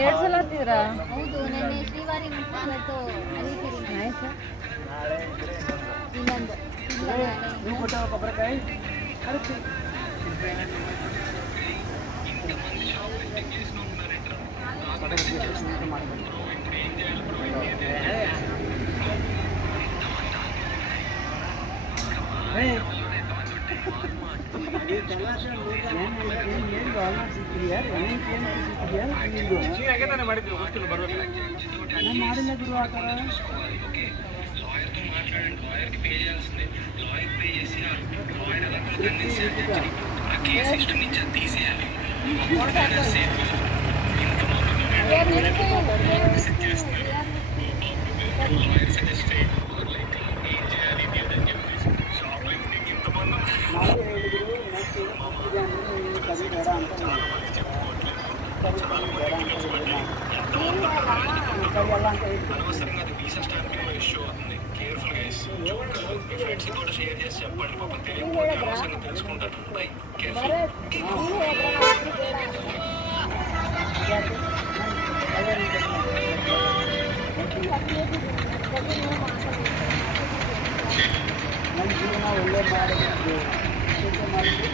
ಎರಡು ಸಲ ಹತ್ತಿದ್ರಾ? ಹೌದು, ನೆನ್ನೆ ಶ್ರೀವಾರಿ ಮುಗಿಸಿ ಇವತ್ತು ಅಲಿಪಿರಿ ಇನ್ನೊಂದು ಮಾಡಿಲ್ಲ ಗುರು ಆ ಥರ అనవసరంగా అది వీసా స్టాంపింగ్ ఇష్యూ అవుతుంది. Careful guys. మీ ఫ్రెండ్స్ కూడా షేర్ చేసి చెప్పండి, పాపం తెలియకపోతే అనవసరంగా తెలుసుకుంటారు. Bye careful. ನನ್ನ ಜೀವನ ಒಳ್ಳೆ ಮಾಡಿದ್ದು ಕೆಲಸ ಮಾಡಿದ್ದು